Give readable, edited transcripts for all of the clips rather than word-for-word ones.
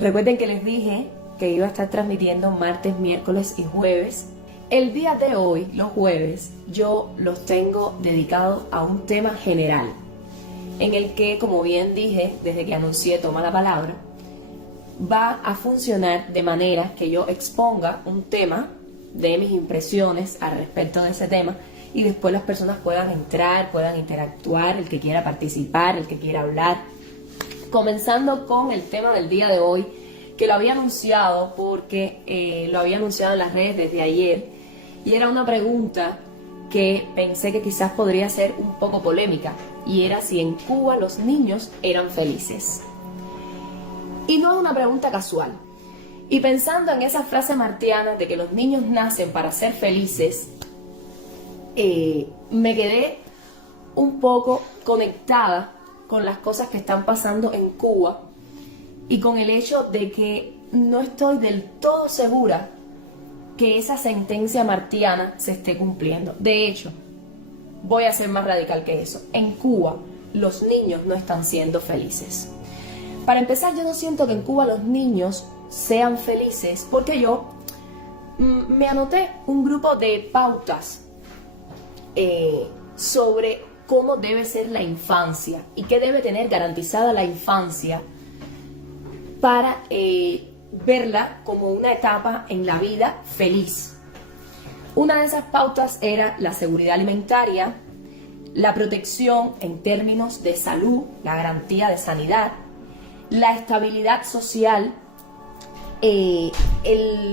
Recuerden que les dije que iba a estar transmitiendo martes, miércoles y jueves. El día de hoy, los jueves, yo los tengo dedicados a un tema general, en el que, como bien dije, desde que anuncié Toma la Palabra, va a funcionar de manera que yo exponga un tema de mis impresiones al respecto de ese tema y después las personas puedan entrar, puedan interactuar, el que quiera participar, el que quiera hablar. Comenzando con el tema del día de hoy, que lo había anunciado porque lo había anunciado en las redes desde ayer, y era una pregunta que pensé que quizás podría ser un poco polémica, y era si en Cuba los niños eran felices. Y no es una pregunta casual. Y pensando en esa frase martiana de que los niños nacen para ser felices, me quedé un poco conectada con las cosas que están pasando en Cuba y con el hecho de que no estoy del todo segura que esa sentencia martiana se esté cumpliendo. De hecho, voy a ser más radical que eso. En Cuba, los niños no están siendo felices. Para empezar, yo no siento que en Cuba los niños sean felices, porque yo me anoté un grupo de pautas sobre cómo debe ser la infancia y qué debe tener garantizada la infancia para verla como una etapa en la vida feliz. Una de esas pautas era la seguridad alimentaria, la protección en términos de salud, la garantía de sanidad, la estabilidad social,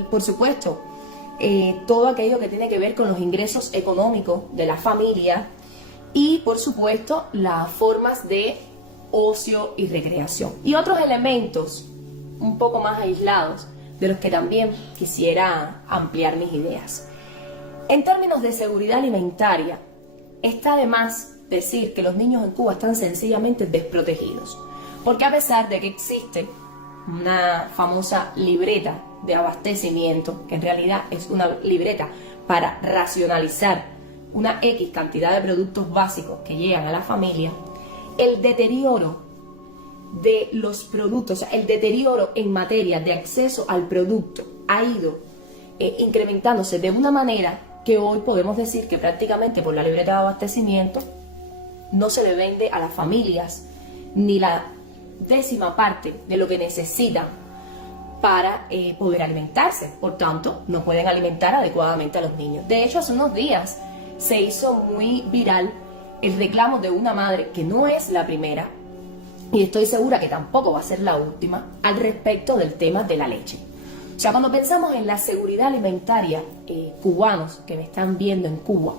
por supuesto, todo aquello que tiene que ver con los ingresos económicos de la familia y, por supuesto, las formas de ocio y recreación. Y otros elementos un poco más aislados de los que también quisiera ampliar mis ideas. En términos de seguridad alimentaria, está de más decir que los niños en Cuba están sencillamente desprotegidos, porque a pesar de que existe una famosa libreta de abastecimiento, que en realidad es una libreta para racionalizar una X cantidad de productos básicos que llegan a la familia, el deterioro de los productos, o sea, el deterioro en materia de acceso al producto ha ido incrementándose de una manera que hoy podemos decir que prácticamente por la libreta de abastecimiento no se le vende a las familias ni la décima parte de lo que necesitan para poder alimentarse. Por tanto, no pueden alimentar adecuadamente a los niños. De hecho, hace unos días se hizo muy viral el reclamo de una madre, que no es la primera, y estoy segura que tampoco va a ser la última, al respecto del tema de la leche. O sea, cuando pensamos en la seguridad alimentaria, cubanos que me están viendo en Cuba,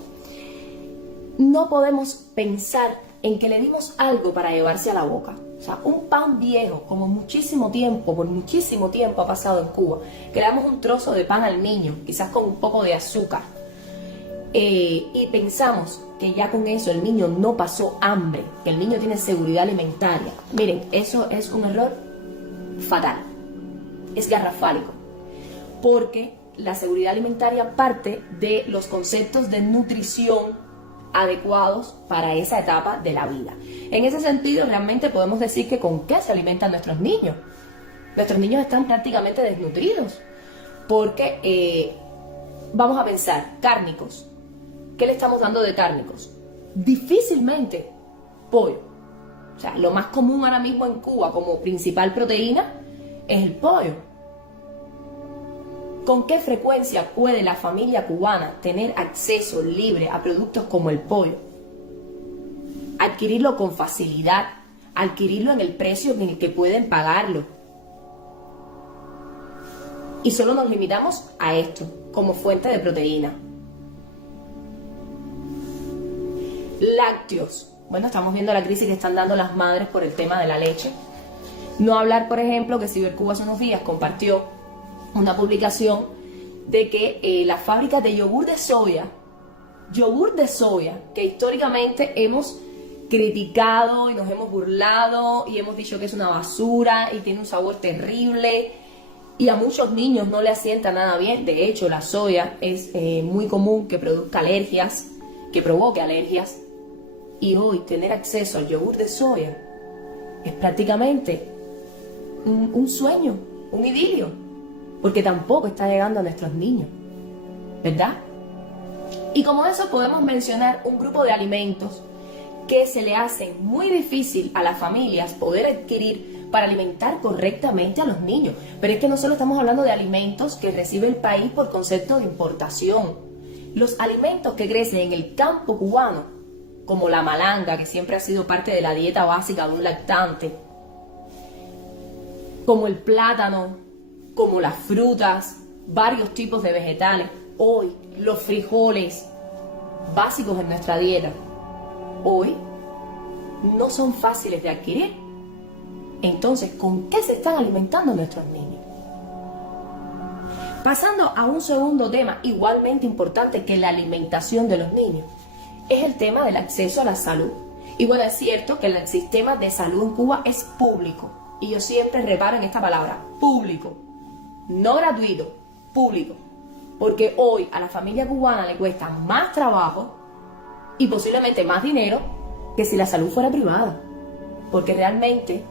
no podemos pensar en que le dimos algo para llevarse a la boca. O sea, un pan viejo, como por muchísimo tiempo ha pasado en Cuba, que le damos un trozo de pan al niño, quizás con un poco de azúcar, y pensamos que ya con eso el niño no pasó hambre, que el niño tiene seguridad alimentaria. Miren, eso es un error fatal, es garrafálico, porque la seguridad alimentaria parte de los conceptos de nutrición adecuados para esa etapa de la vida. En ese sentido, realmente podemos decir que con qué se alimentan nuestros niños. Nuestros niños están prácticamente desnutridos, porque vamos a pensar, cárnicos. ¿Qué le estamos dando de cárnicos? Difícilmente pollo. O sea, lo más común ahora mismo en Cuba como principal proteína es el pollo. ¿Con qué frecuencia puede la familia cubana tener acceso libre a productos como el pollo? Adquirirlo con facilidad, adquirirlo en el precio en el que pueden pagarlo. Y solo nos limitamos a esto como fuente de proteína. Lácteos. Bueno, estamos viendo la crisis que están dando las madres por el tema de la leche. No hablar, por ejemplo, que Cibercuba hace unos días compartió una publicación de que las fábricas de yogur de soya, que históricamente hemos criticado y nos hemos burlado y hemos dicho que es una basura y tiene un sabor terrible y a muchos niños no le asienta nada bien. De hecho, la soya es muy común que produzca alergias, que provoque alergias, y hoy tener acceso al yogur de soya es prácticamente un sueño. un idilio, porque tampoco está llegando a nuestros niños, ¿verdad? Y como eso podemos mencionar un grupo de alimentos que se le hacen muy difícil a las familias poder adquirir para alimentar correctamente a los niños. Pero es que no solo estamos hablando de alimentos que recibe el país por concepto de importación. Los alimentos que crecen en el campo cubano, como la malanga, que siempre ha sido parte de la dieta básica de un lactante, como el plátano, como las frutas, varios tipos de vegetales, hoy los frijoles básicos en nuestra dieta, hoy no son fáciles de adquirir. Entonces, ¿con qué se están alimentando nuestros niños? Pasando a un segundo tema igualmente importante que la alimentación de los niños, es el tema del acceso a la salud. Y bueno, es cierto que el sistema de salud en Cuba es público, y yo siempre reparo en esta palabra, público, no gratuito, público, porque hoy a la familia cubana le cuesta más trabajo y posiblemente más dinero que si la salud fuera privada, porque realmente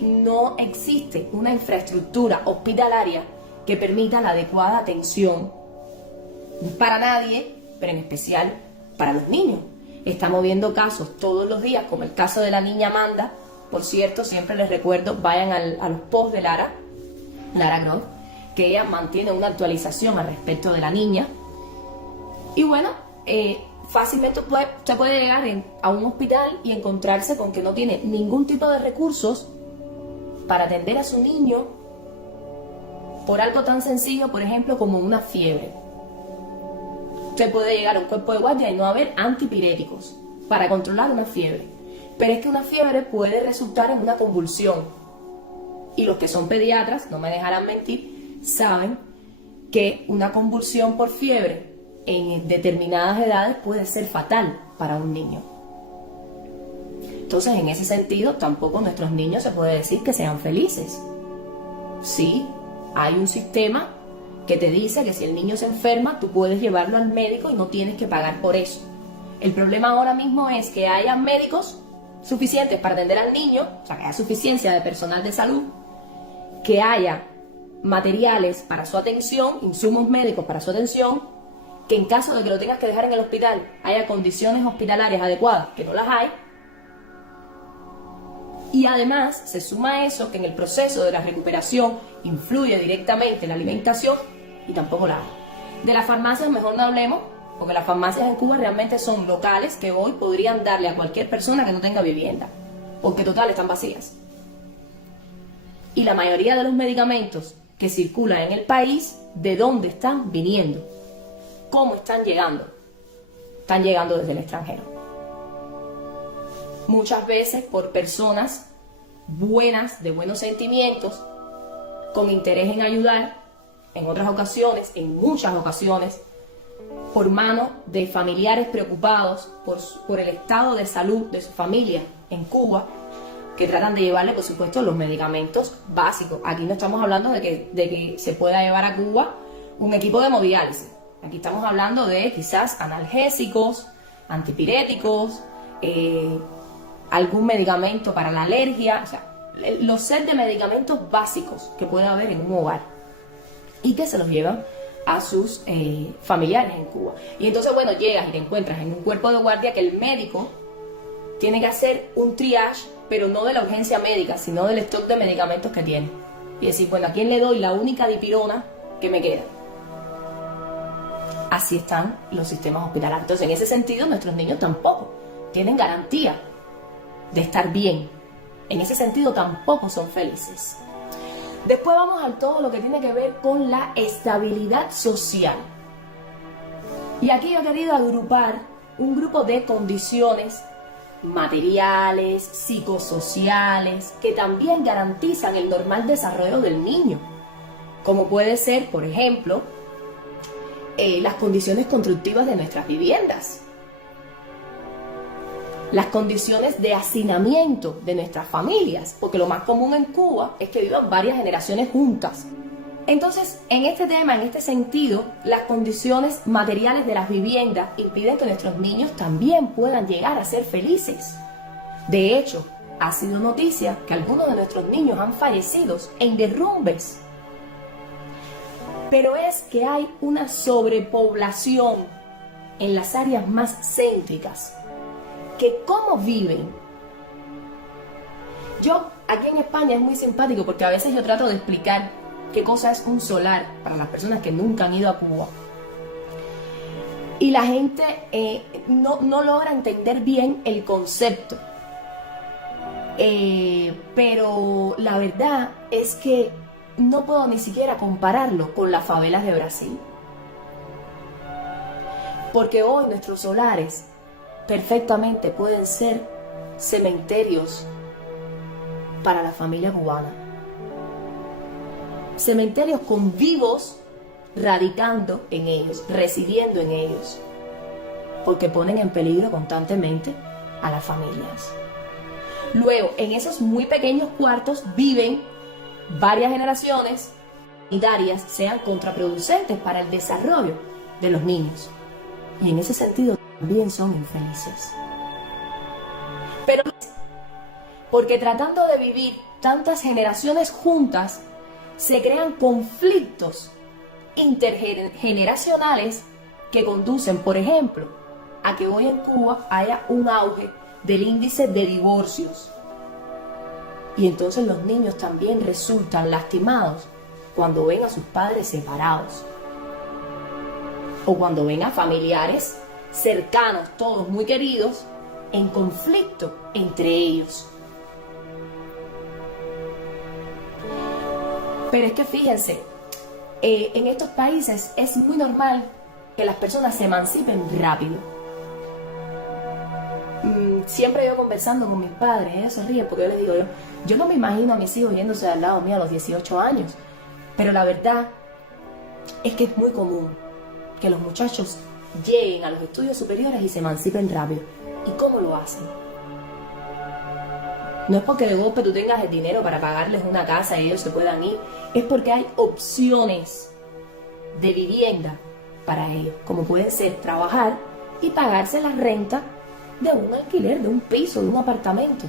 no existe una infraestructura hospitalaria que permita la adecuada atención para nadie, pero en especial para los niños. Estamos viendo casos todos los días, como el caso de la niña Amanda. Por cierto, siempre les recuerdo, vayan a los posts de Lara Groff, que ella mantiene una actualización al respecto de la niña. Y bueno, fácilmente usted puede llegar a un hospital y encontrarse con que no tiene ningún tipo de recursos para atender a su niño por algo tan sencillo, por ejemplo, como una fiebre. Usted puede llegar a un cuerpo de guardia y no haber antipiréticos para controlar una fiebre. Pero es que una fiebre puede resultar en una convulsión. Y los que son pediatras, no me dejarán mentir, saben que una convulsión por fiebre en determinadas edades puede ser fatal para un niño. Entonces, en ese sentido, tampoco nuestros niños se puede decir que sean felices. Sí, hay un sistema que te dice que si el niño se enferma, tú puedes llevarlo al médico y no tienes que pagar por eso. El problema ahora mismo es que haya médicos suficientes para atender al niño, o sea, que haya suficiencia de personal de salud, que haya materiales para su atención, insumos médicos para su atención, que en caso de que lo tengas que dejar en el hospital haya condiciones hospitalarias adecuadas, que no las hay. Y además se suma a eso que en el proceso de la recuperación influye directamente la alimentación y tampoco la hay. De las farmacias mejor no hablemos, porque las farmacias en Cuba realmente son locales que hoy podrían darle a cualquier persona que no tenga vivienda, porque total están vacías. Y la mayoría de los medicamentos que circulan en el país, ¿de dónde están viniendo? ¿Cómo están llegando? Están llegando desde el extranjero. Muchas veces por personas buenas, de buenos sentimientos, con interés en ayudar, en otras ocasiones, en muchas ocasiones, por mano de familiares preocupados por el estado de salud de su familia en Cuba, que tratan de llevarle, por supuesto, los medicamentos básicos. Aquí no estamos hablando de que se pueda llevar a Cuba un equipo de hemodiálisis. Aquí estamos hablando de quizás analgésicos, antipiréticos, algún medicamento para la alergia, o sea, los sets de medicamentos básicos que puede haber en un hogar y que se los llevan a sus familiares en Cuba. Y entonces, bueno, llegas y te encuentras en un cuerpo de guardia que el médico tiene que hacer un triage, pero no de la urgencia médica, sino del stock de medicamentos que tiene. Y decir, bueno, ¿a quién le doy la única dipirona que me queda? Así están los sistemas hospitalarios. Entonces, en ese sentido, nuestros niños tampoco tienen garantía de estar bien. En ese sentido, tampoco son felices. Después vamos a todo lo que tiene que ver con la estabilidad social. Y aquí yo he querido agrupar un grupo de condiciones materiales, psicosociales, que también garantizan el normal desarrollo del niño. Como puede ser, por ejemplo, las condiciones constructivas de nuestras viviendas, las condiciones de hacinamiento de nuestras familias, porque lo más común en Cuba es que vivan varias generaciones juntas. Entonces, en este tema, en este sentido, las condiciones materiales de las viviendas impiden que nuestros niños también puedan llegar a ser felices. De hecho, ha sido noticia que algunos de nuestros niños han fallecido en derrumbes. Pero es que hay una sobrepoblación en las áreas más céntricas. Que cómo viven. Yo, aquí en España es muy simpático porque a veces yo trato de explicar qué cosa es un solar para las personas que nunca han ido a Cuba. Y la gente no logra entender bien el concepto. Pero la verdad es que no puedo ni siquiera compararlo con las favelas de Brasil. Porque hoy nuestros solares perfectamente pueden ser cementerios para la familia cubana. Cementerios con vivos radicando en ellos, residiendo en ellos, porque ponen en peligro constantemente a las familias. Luego, en esos muy pequeños cuartos viven varias generaciones sanitarias, sean contraproducentes para el desarrollo de los niños. Y en ese sentido también son infelices. Pero porque tratando de vivir tantas generaciones juntas, se crean conflictos intergeneracionales que conducen, por ejemplo, a que hoy en Cuba haya un auge del índice de divorcios. Y entonces los niños también resultan lastimados cuando ven a sus padres separados. O cuando ven a familiares cercanos, todos muy queridos, en conflicto entre ellos. Pero es que fíjense, en estos países es muy normal que las personas se emancipen rápido. Siempre yo conversando con mis padres, ellos se ríen porque yo les digo, yo no me imagino a mis hijos yéndose al lado mío a los 18 años. Pero la verdad es que es muy común que los muchachos lleguen a los estudios superiores y se emancipen rápido. ¿Y cómo lo hacen? No es porque de golpe tú tengas el dinero para pagarles una casa y ellos se puedan ir, es porque hay opciones de vivienda para ellos, como pueden ser trabajar y pagarse la renta de un alquiler, de un piso, de un apartamento.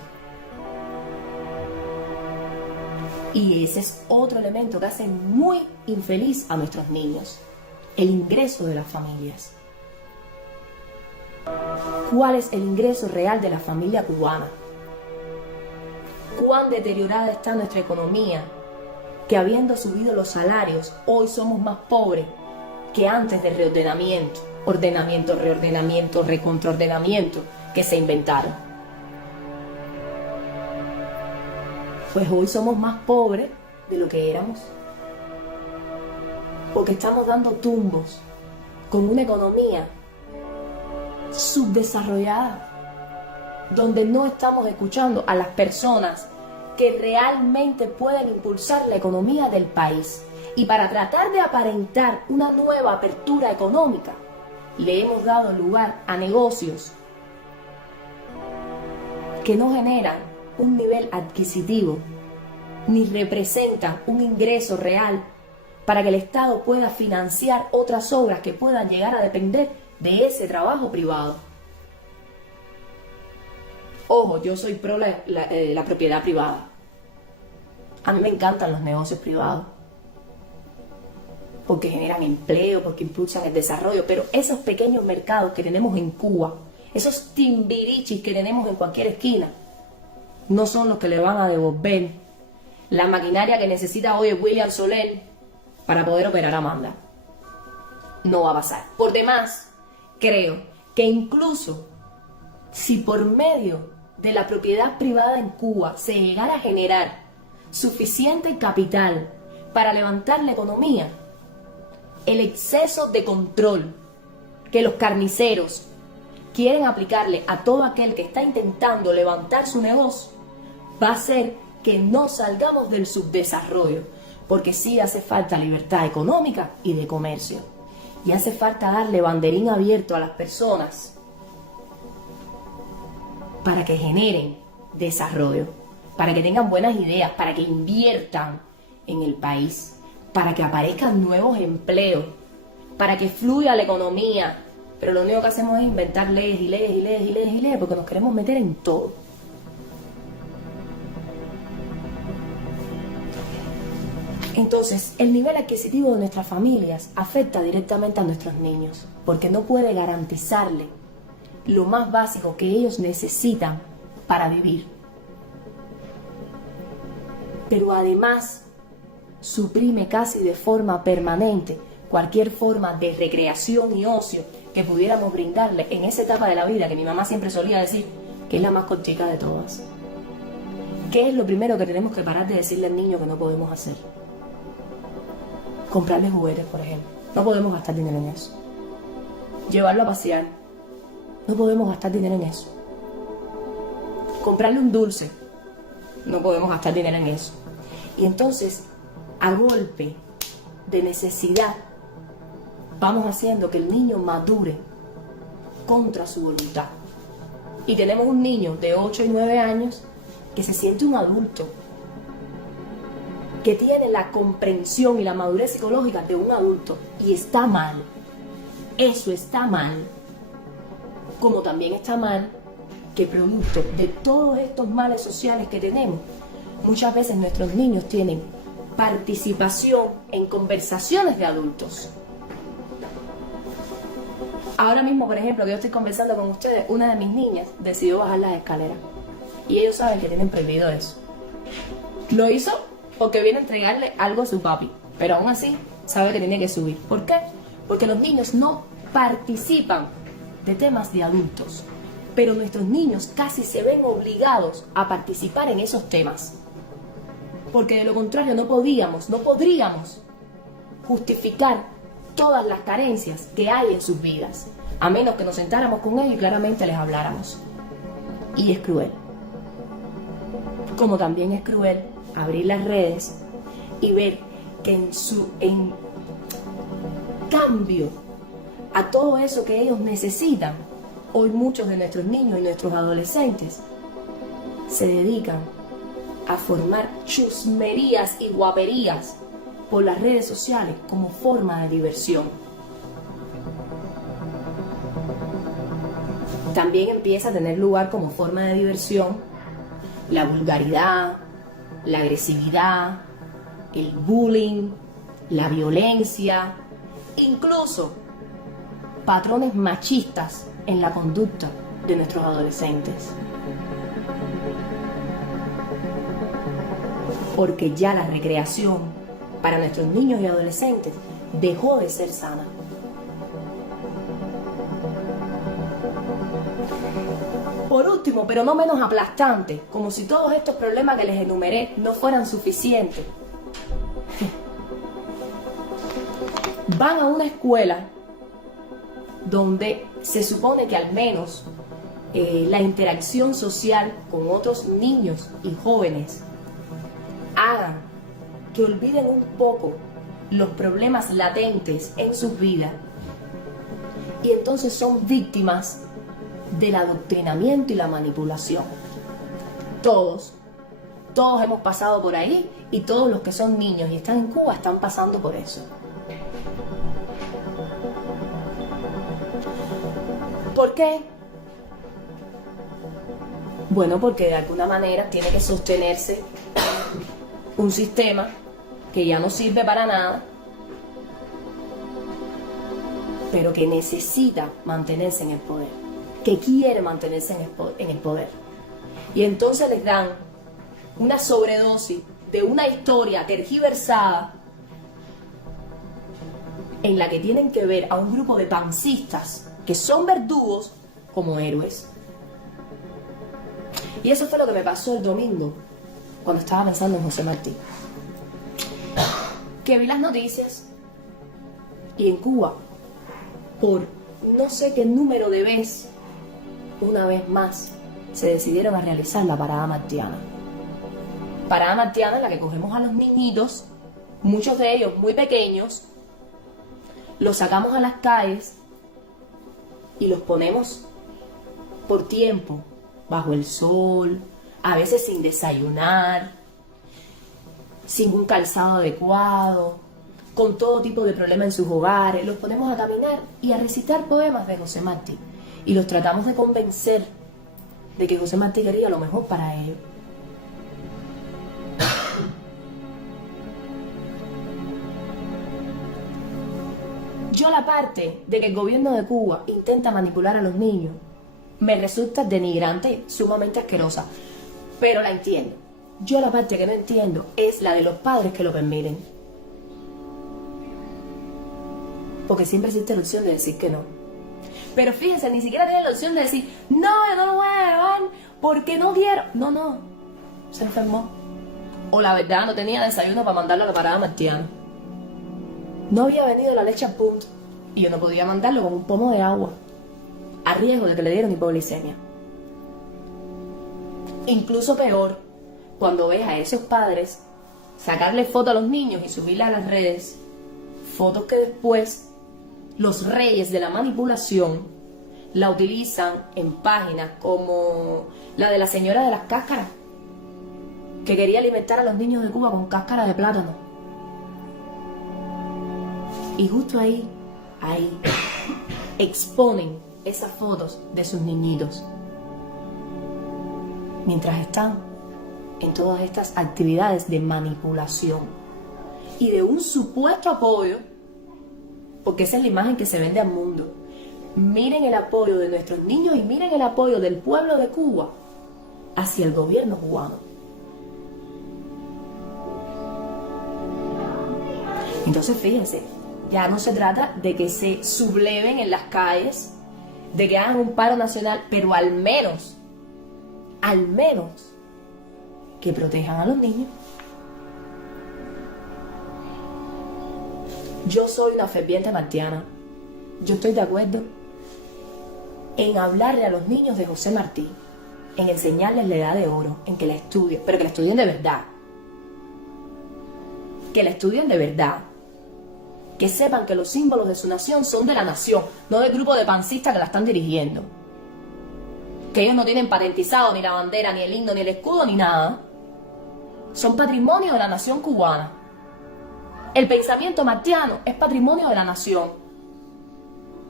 Y ese es otro elemento que hace muy infeliz a nuestros niños, el ingreso de las familias. ¿Cuál es el ingreso real de la familia cubana? ¿Cuán deteriorada está nuestra economía? Que habiendo subido los salarios, hoy somos más pobres que antes del reordenamiento, ordenamiento, reordenamiento, recontraordenamiento que se inventaron. Pues hoy somos más pobres de lo que éramos. Porque estamos dando tumbos con una economía subdesarrollada, donde no estamos escuchando a las personas que realmente pueden impulsar la economía del país. Y para tratar de aparentar una nueva apertura económica, le hemos dado lugar a negocios que no generan un nivel adquisitivo ni representan un ingreso real para que el Estado pueda financiar otras obras que puedan llegar a depender de ese trabajo privado. Ojo, yo soy pro la propiedad privada. A mí me encantan los negocios privados porque generan empleo, porque impulsan el desarrollo, pero esos pequeños mercados que tenemos en Cuba, esos timbirichis que tenemos en cualquier esquina, no son los que le van a devolver la maquinaria que necesita hoy William Soler para poder operar Amanda. No va a pasar. Por demás, creo que incluso si por medio de la propiedad privada en Cuba se llegara a generar suficiente capital para levantar la economía, el exceso de control que los carniceros quieren aplicarle a todo aquel que está intentando levantar su negocio va a hacer que no salgamos del subdesarrollo, porque sí hace falta libertad económica y de comercio, y hace falta darle banderín abierto a las personas para que generen desarrollo, para que tengan buenas ideas, para que inviertan en el país, para que aparezcan nuevos empleos, para que fluya la economía. Pero lo único que hacemos es inventar leyes y leyes y leyes y leyes y leyes porque nos queremos meter en todo. Entonces, el nivel adquisitivo de nuestras familias afecta directamente a nuestros niños, porque no puede garantizarle lo más básico que ellos necesitan para vivir. Pero además, suprime casi de forma permanente cualquier forma de recreación y ocio que pudiéramos brindarle en esa etapa de la vida que mi mamá siempre solía decir que es la más cortica de todas. ¿Qué es lo primero que tenemos que parar de decirle al niño que no podemos hacer? Comprarle juguetes, por ejemplo. No podemos gastar dinero en eso. Llevarlo a pasear. No podemos gastar dinero en eso. Comprarle un dulce. No podemos gastar dinero en eso. Y entonces, a golpe de necesidad, vamos haciendo que el niño madure contra su voluntad. Y tenemos un niño de 8 y 9 años que se siente un adulto, que tiene la comprensión y la madurez psicológica de un adulto, y está mal. Eso está mal. Como también está mal que producto de todos estos males sociales que tenemos, muchas veces nuestros niños tienen participación en conversaciones de adultos. Ahora mismo, por ejemplo, que yo estoy conversando con ustedes, una de mis niñas decidió bajar las escaleras. Y ellos saben que tienen prohibido eso. Lo hizo porque viene a entregarle algo a su papi, pero aún así sabe que tiene que subir. ¿Por qué? Porque los niños no participan de temas de adultos, pero nuestros niños casi se ven obligados a participar en esos temas, porque de lo contrario no podríamos justificar todas las carencias que hay en sus vidas, a menos que nos sentáramos con ellos y claramente les habláramos. Y es cruel. Como también es cruel abrir las redes y ver que en cambio a todo eso que ellos necesitan, hoy muchos de nuestros niños y nuestros adolescentes se dedican a formar chusmerías y guaperías por las redes sociales como forma de diversión. También empieza a tener lugar como forma de diversión la vulgaridad, la agresividad, el bullying, la violencia, incluso patrones machistas en la conducta de nuestros adolescentes. Porque ya la recreación para nuestros niños y adolescentes dejó de ser sana. Por último, pero no menos aplastante, como si todos estos problemas que les enumeré no fueran suficientes, van a una escuela donde se supone que al menos la interacción social con otros niños y jóvenes hagan que olviden un poco los problemas latentes en sus vidas, y entonces son víctimas del adoctrinamiento y la manipulación. Todos hemos pasado por ahí, y todos los que son niños y están en Cuba están pasando por eso. ¿Por qué? Bueno, porque de alguna manera tiene que sostenerse un sistema que ya no sirve para nada, pero que necesita mantenerse en el poder, que quiere mantenerse en el poder. Y entonces les dan una sobredosis de una historia tergiversada en la que tienen que ver a un grupo de pancistas que son verdugos como héroes. Y eso fue lo que me pasó el domingo cuando estaba pensando en José Martí, que vi las noticias y en Cuba, por no sé qué número de veces, una vez más se decidieron a realizar la parada martiana. Parada martiana en la que cogemos a los niñitos, muchos de ellos muy pequeños, los sacamos a las calles y los ponemos por tiempo bajo el sol, a veces sin desayunar, sin un calzado adecuado, con todo tipo de problemas en sus hogares. Los ponemos a caminar y a recitar poemas de José Martí, y los tratamos de convencer de que José Martí quería lo mejor para ellos. Yo la parte de que el gobierno de Cuba intenta manipular a los niños me resulta denigrante y sumamente asquerosa, pero la entiendo. Yo la parte que no entiendo es la de los padres que lo permiten. Porque siempre existe la opción de decir que no. Pero fíjense, ni siquiera tienen la opción de decir, no, yo no lo voy a llevar porque no quiero. No, se enfermó. O la verdad, no tenía desayuno para mandarlo a la parada martiana. No había venido la leche al punto y yo no podía mandarlo con un pomo de agua, a riesgo de que le dieran hipoglicemia. Incluso peor, cuando ves a esos padres sacarle fotos a los niños y subirlas a las redes, fotos que después los reyes de la manipulación la utilizan en páginas como la de la señora de las cáscaras, que quería alimentar a los niños de Cuba con cáscara de plátano. Y justo ahí exponen esas fotos de sus niñitos, mientras están en todas estas actividades de manipulación y de un supuesto apoyo, porque esa es la imagen que se vende al mundo. Miren el apoyo de nuestros niños y miren el apoyo del pueblo de Cuba hacia el gobierno cubano. Entonces fíjense, ya no se trata de que se subleven en las calles, de que hagan un paro nacional, pero al menos que protejan a los niños. Yo soy una ferviente martiana. Yo estoy de acuerdo en hablarle a los niños de José Martí, en enseñarles la edad de oro, en que la estudien, pero que la estudien de verdad. Que la estudien de verdad. Que sepan que los símbolos de su nación son de la nación, no del grupo de pancistas que la están dirigiendo. Que ellos no tienen patentizado ni la bandera, ni el himno, ni el escudo, ni nada. Son patrimonio de la nación cubana. El pensamiento martiano es patrimonio de la nación,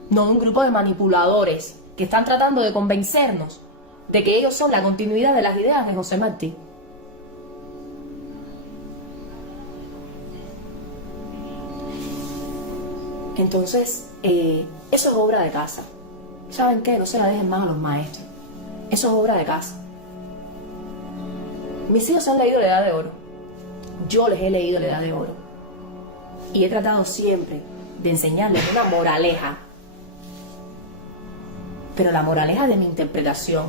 no de un grupo de manipuladores que están tratando de convencernos de que ellos son la continuidad de las ideas de José Martí. Entonces, eso es obra de casa. ¿Saben qué? No se la dejen más a los maestros. Eso es obra de casa. Mis hijos han leído la Edad de Oro. Yo les he leído la Edad de Oro. Y he tratado siempre de enseñarles una moraleja. Pero la moraleja de mi interpretación.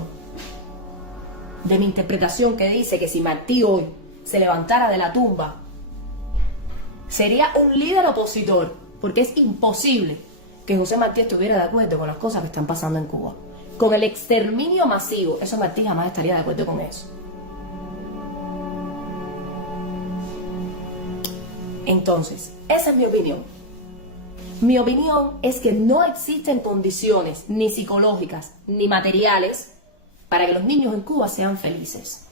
De mi interpretación que dice que si Martí hoy se levantara de la tumba, sería un líder opositor. Porque es imposible que José Martí estuviera de acuerdo con las cosas que están pasando en Cuba. Con el exterminio masivo, eso Martí jamás estaría de acuerdo con eso. Entonces, esa es mi opinión. Mi opinión es que no existen condiciones ni psicológicas ni materiales para que los niños en Cuba sean felices.